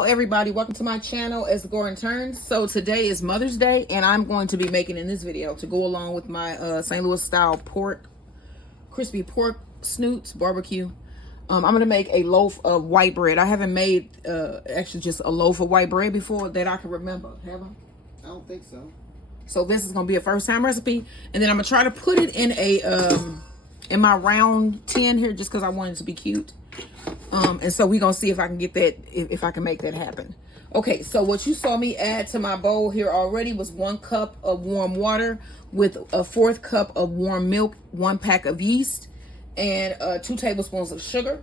Hello everybody, welcome to my channel as Gordon Turns. So today is Mother's Day and I'm going to be making in this video to go along with my St. Louis style crispy pork snoots barbecue. I'm going to make a loaf of white bread. I haven't made actually just a loaf of white bread before that I can remember. Have I? I don't think so. So this is going to be a first time recipe, and then I'm going to try to put it in a in my round tin here just because I want it to be cute. And so we're gonna see if I can get that, if I can make that happen. Okay, so what you saw me add to my bowl here already was 1 cup of warm water with a 1/4 cup of warm milk, 1 pack of yeast, and 2 tablespoons of sugar.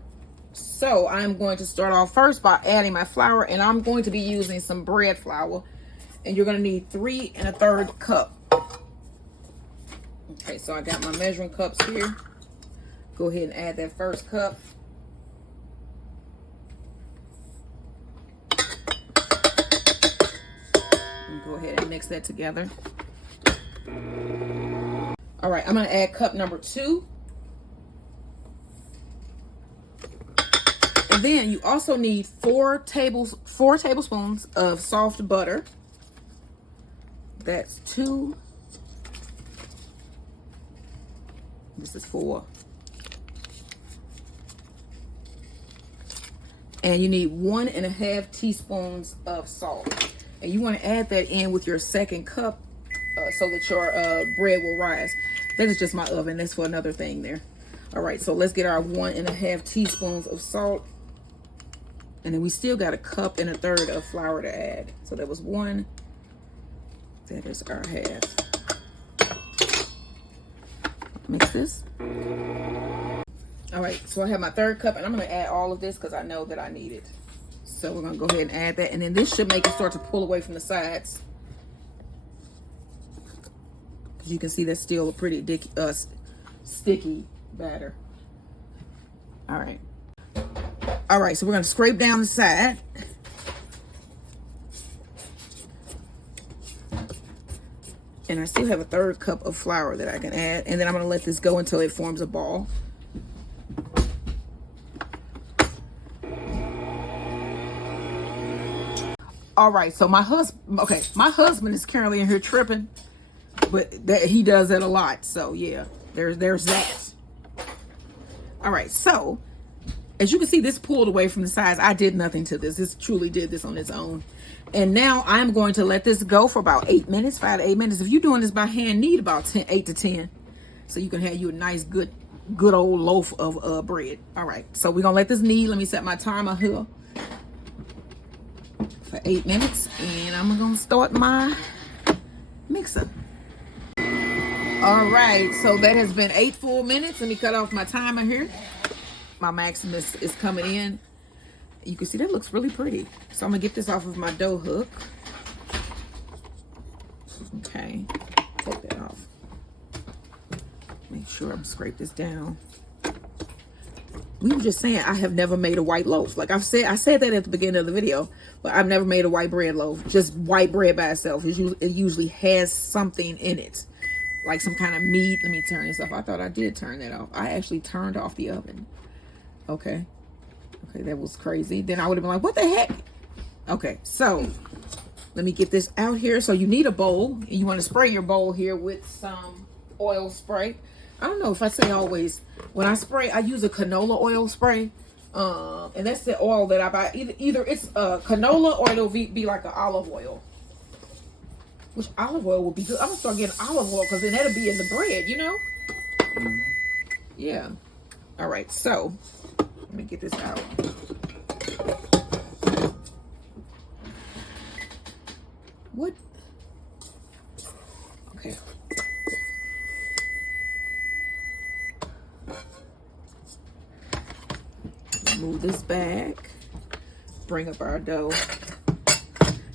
So I'm going to start off first by adding my flour, and I'm going to be using some bread flour, and you're gonna need 3 1/3 cup. Okay, so I got my measuring cups here. Go ahead and add that first cup. Go ahead and mix that together. All right, I'm gonna add cup number 2. And then you also need 4 tablespoons of soft butter. That's 2. This is 4. And you need 1 1/2 teaspoons of salt. And you want to add that in with your 2nd cup so that your bread will rise. That is just my oven. That's for another thing there. All right, so let's get our 1 1/2 teaspoons of salt. And then we still got 1 1/3 cup of flour to add. So that was 1. That is our half. Mix this. All right, so I have my 1/3 cup, and I'm going to add all of this because I know that I need it. So we're going to go ahead and add that. And then this should make it start to pull away from the sides. As you can see, that's still a pretty sticky batter. All right. All right, so we're going to scrape down the side. And I still have a 1/3 cup of flour that I can add. And then I'm going to let this go until it forms a ball. All right, so my husband is currently in here tripping, but he does that a lot. So yeah, there's that. All right, so as you can see, this pulled away from the sides. I did nothing to this. This truly did this on its own. And now I'm going to let this go for about 8 minutes, 5 to 8 minutes. If you're doing this by hand, knead about 8 to 10, so you can have you a nice, good old loaf of bread. All right, so we're gonna let this knead. Let me set my timer here for 8 minutes, and I'm gonna start my mixer. All right, so that has been 8 full minutes. Let me cut off my timer here. My Maximus is coming in. You can see that looks really pretty. So I'm gonna get this off of my dough hook. Okay, take that off. Make sure I'm scrape this down. We were just saying I have never made a white loaf. Like I said that at the beginning of the video, but I've never made a white bread loaf. Just white bread by itself. It usually has something in it, like some kind of meat. Let me turn this off. I thought I did turn that off. I actually turned off the oven. Okay, that was crazy. Then I would have been like, what the heck? Okay, so let me get this out here. So you need a bowl. You want to spray your bowl here with some oil spray. I don't know if I say always, when I spray, I use a canola oil spray. And that's the oil that I buy. Either it's a canola or it'll be like an olive oil. Which olive oil would be good. I'm going to start getting olive oil because then that'll be in the bread, you know? Yeah. All right, so let me get this out. What? Okay. Move this back, bring up our dough,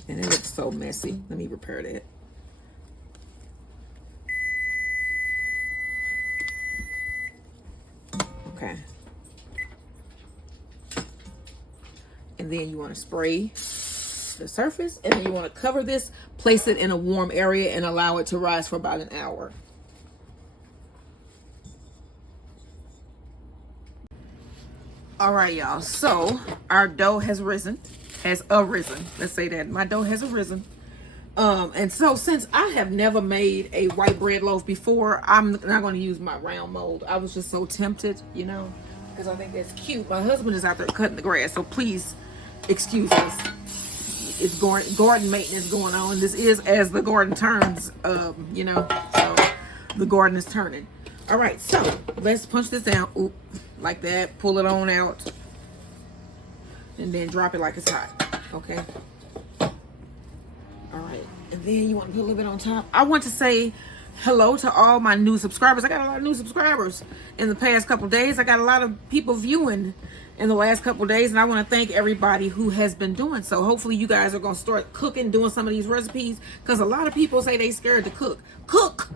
and it looks so messy. Let me repair that. Okay. And then you want to spray the surface, and then you want to cover this, place it in a warm area, and allow it to rise for about an hour. All right, y'all, so our dough has risen. has arisen. Let's say that my dough has arisen. And so since I have never made a white bread loaf before, I'm not going to use my round mold. I was just so tempted, you know, because I think that's cute. My husband is out there cutting the grass, so please excuse us. It's garden maintenance going on. This is as the garden turns, you know, so the garden is turning. All right, so let's punch this down. Oop, like that. Pull it on out. And then drop it like it's hot. Okay. All right, and then you want to put a little bit on top. I want to say hello to all my new subscribers. I got a lot of new subscribers in the past couple days. I got a lot of people viewing in the last couple days, and I want to thank everybody who has been doing so. Hopefully you guys are going to start cooking, doing some of these recipes, because a lot of people say they scared to cook. Cook.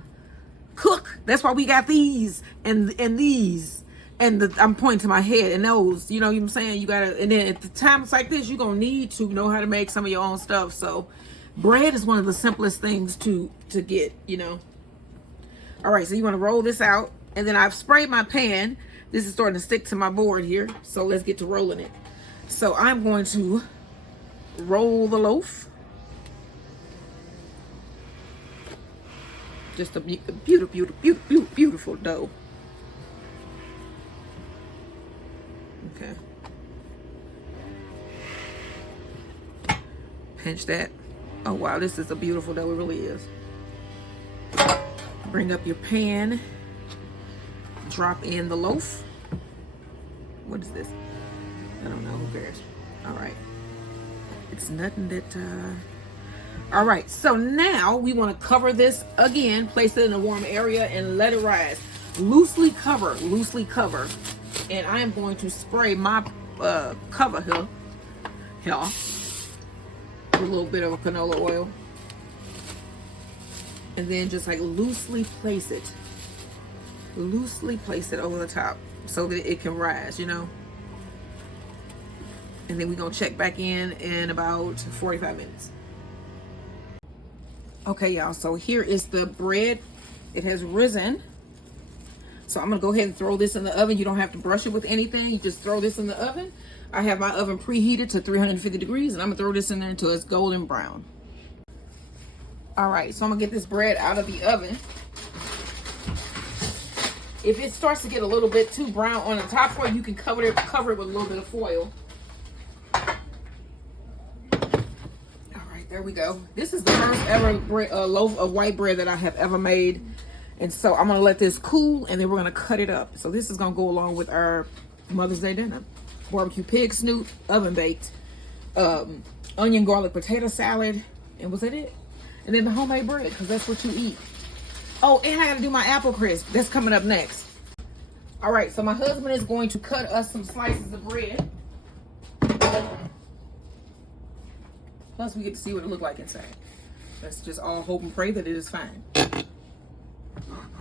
That's why we got these and these. And I'm pointing to my head and those, you know what I'm saying? You gotta, and then at the times like this, you're gonna need to know how to make some of your own stuff. So bread is one of the simplest things to get, you know. All right, so you want to roll this out, and then I've sprayed my pan. This is starting to stick to my board here, so let's get to rolling it. So I'm going to roll the loaf. Just a beautiful dough. Okay. Pinch that. Oh wow, this is a beautiful dough. It really is. Bring up your pan. Drop in the loaf. What is this? I don't know. Who cares? All right. It's nothing that. All right. So now we want to cover this again. Place it in a warm area and let it rise. Loosely cover. Loosely cover. And I am going to spray my cover here with a little bit of canola oil. And then just like loosely place it. Loosely place it over the top so that it can rise, you know. And then we're going to check back in about 45 minutes. Okay, y'all. So here is the bread. It has risen. So I'm going to go ahead and throw this in the oven. You don't have to brush it with anything. You just throw this in the oven. I have my oven preheated to 350 degrees, and I'm going to throw this in there until it's golden brown. All right, so I'm going to get this bread out of the oven. If it starts to get a little bit too brown on the top for you can cover it with a little bit of foil. All right, there we go. This is the first ever loaf of white bread that I have ever made. And so I'm going to let this cool, and then we're going to cut it up. So this is going to go along with our Mother's Day dinner. Barbecue pig snoot, oven baked, onion, garlic, potato salad. And was that it? And then the homemade bread, because that's what you eat. Oh, and I got to do my apple crisp. That's coming up next. All right, so my husband is going to cut us some slices of bread. Plus, we get to see what it looks like inside. Let's just all hope and pray that it is fine.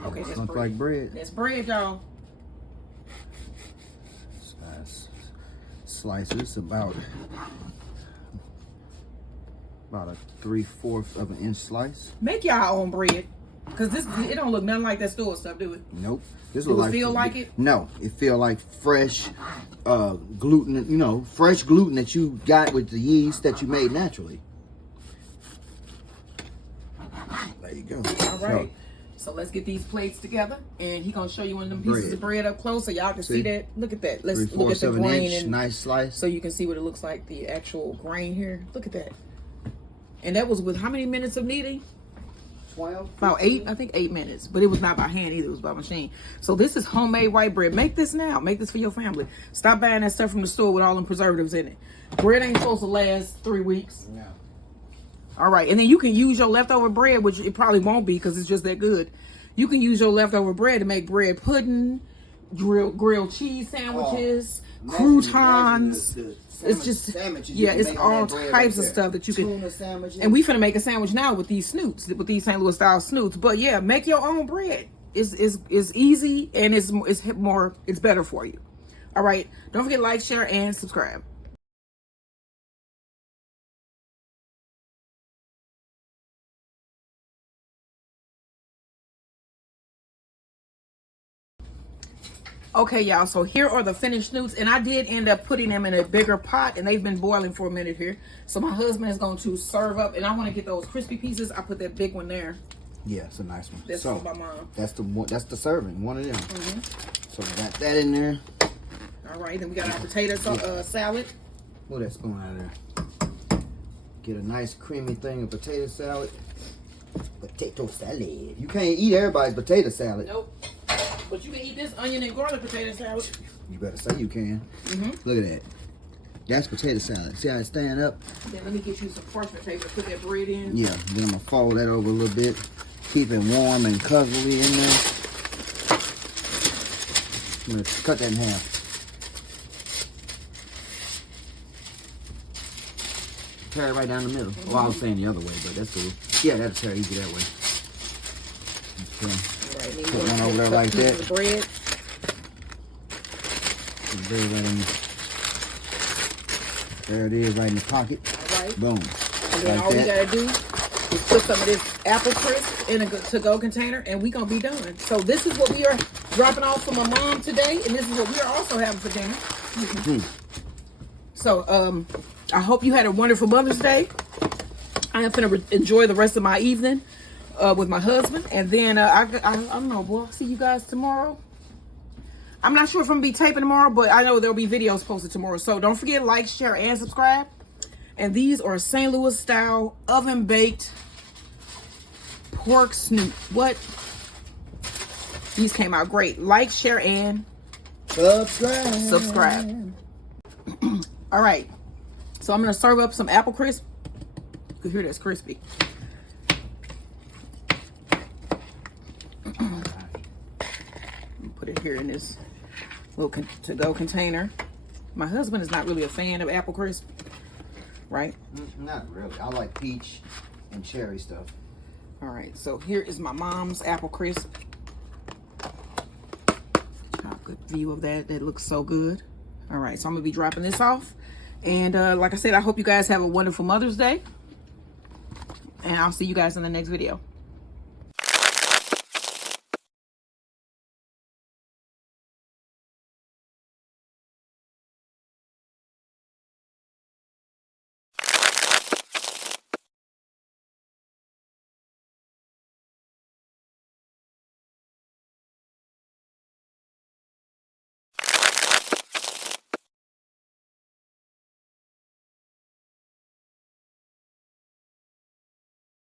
Okay, that's looks like bread. That's bread, y'all. Slices about a 3/4 of an inch slice. Make y'all own bread, cause it don't look nothing like that store stuff, do it? Nope. Does it feel like it? No, it feel like fresh gluten. You know, fresh gluten that you got with the yeast that you made naturally. There you go. All right. So let's get these plates together, and he's gonna show you one of them pieces of bread up close, so y'all can see that. Look at that. Let's look at the grain, and nice slice, so you can see what it looks like. The actual grain here. Look at that. And that was with how many minutes of kneading? 12. About 8. I think 8 minutes. But it was not by hand either. It was by machine. So this is homemade white bread. Make this now. Make this for your family. Stop buying that stuff from the store with all them preservatives in it. Bread ain't supposed to last 3 weeks. No. All right, and then you can use your leftover bread, which it probably won't be because it's just that good. You can use your leftover bread to make bread pudding, grilled cheese sandwiches, croutons. It's just, yeah, it's all types of stuff that you can. And we finna make a sandwich now with these snoots, with these St. Louis style snoots. But yeah, make your own bread. It's easy, and it's better for you. All right, don't forget to like, share, and subscribe. Okay, y'all, so here are the finished snoots, and I did end up putting them in a bigger pot, and they've been boiling for a minute here. So my husband is going to serve up, and I want to get those crispy pieces. I put that big one there. Yeah, it's a nice one. That's so for my mom. That's the serving, one of them. So we got that in there. All right, then we got our potato salad. Move that spoon out of there. Get a nice creamy thing of potato salad. Potato salad. You can't eat everybody's potato salad. Nope. But you can eat this onion and garlic potato salad. You better say you can. Look at that. That's potato salad. See how it stand up? Then let me get you some parchment paper to put that bread in. Yeah, then I'm gonna fold that over a little bit. Keep it warm and cuddly in there. I'm gonna cut that in half. Tear it right down the middle. Well, I was saying the other way, but that's cool. Yeah, that'll tear easy that way. Okay. Right, Put one over there like that. The bread. Put the bread right in. There it is, right in the pocket. All right. Boom. And then like all that. we gotta do is put some of this apple crisp in a to-go container, and we gonna be done. So this is what we are dropping off for my mom today, and this is what we are also having for dinner. So I hope you had a wonderful Mother's Day. I am gonna enjoy the rest of my evening with my husband, and then I don't know, boy. I'll see you guys tomorrow. I'm not sure if I'm gonna be taping tomorrow, but I know there'll be videos posted tomorrow. So don't forget to like, share, and subscribe. And these are St. Louis style oven baked pork snoot. What? These came out great. Like, share, and subscribe. All right. So I'm gonna serve up some apple crisp. You can hear that's crispy. Put it here in this little to-go container. My husband is not really a fan of apple crisp, right? Not really. I like peach and cherry stuff. All right, so here is my mom's apple crisp. Got a good view of that. That looks so good. All right, so I'm gonna be dropping this off. And like I said, I hope you guys have a wonderful Mother's Day. And I'll see you guys in the next video.